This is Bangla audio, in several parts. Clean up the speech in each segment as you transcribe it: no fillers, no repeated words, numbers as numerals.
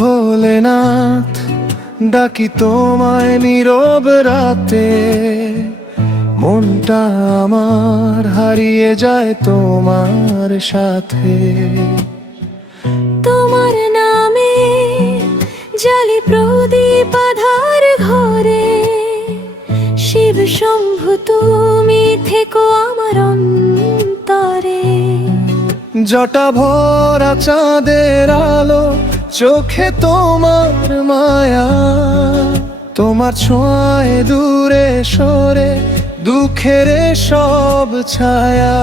ভোলেনাথ ডাকি তোমায় নীরব রাতে, মনটা আমার হারিয়ে যায় তোমার সাথে। তোমার নামে জালি প্রদীপ আধার ঘরে, শিব শম্ভু তুমি থেকো আমার অন্তরে। জটা ভরা চাঁদের আলো, চোখে তোমার মায়া, তোমার ছোঁয়ায় দূরে সরে দুঃখের সব ছায়া।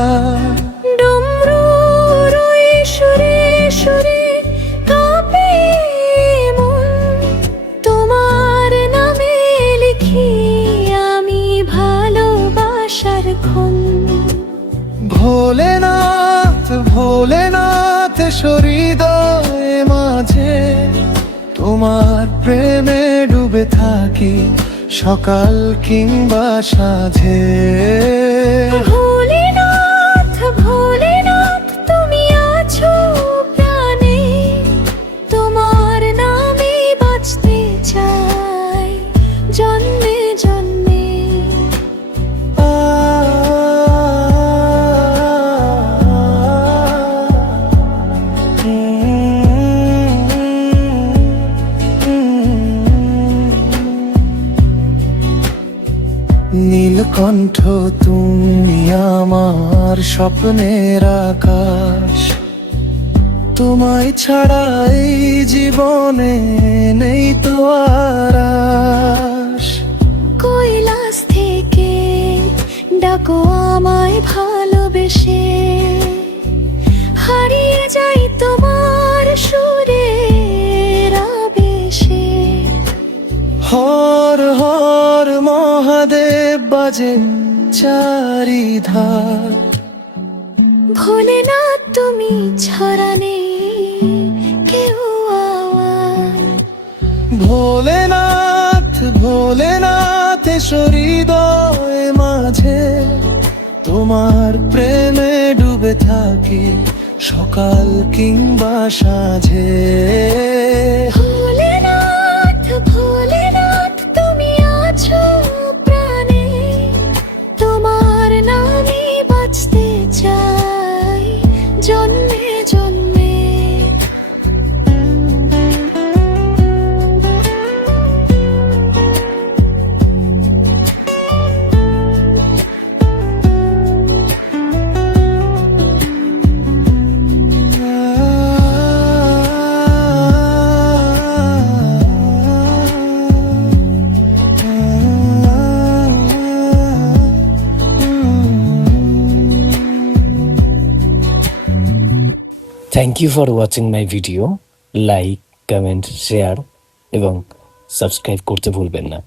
ডমরুর ওই সুরে সুরে কাঁপে মন, তোমার নামে লিখি আমি ভালোবাসার ক্ষণ। ভোলেনাথ ভোলেনাথ হৃদয় মাঝে, তোমার প্রেমে ডুবে থাকি সকাল কিংবা সাঁঝে। ভোলেনাথ ভোলেনাথ তুমি আছো প্রাণে, তোমার নামে বাঁচতে চাই জন্মে জন্মে। নীলকণ্ঠ তুমি আমার স্বপ্নের আকাশ, তোমায় ছাড়া এই জীবনে নেই তো আর আশ। কৈলাস থেকে ডাকো আমায় ভালোবেসে, হারিয়ে যাই তোমার সুরের আবেশে। হর হর মহাদেব বাজেন চারিধার, ভোলেনাথ তুমি ছাড়া নেই কেউ আমার। ভোলেনাথ ভোলেনাথ হৃদয় মাঝে, তোমার প্রেমে ডুবে থাকি সকাল কিংবা সাঁঝে। ভোলেনাথ ভোলেনাথ তুমি আছো প্রাণে, তোমার নামে বাঁচতে চাই জন্মে জন্মে। Thank you for watching my video. Like, comment, share এবং সাবস্ক্রাইব করতে ভুলবেন না।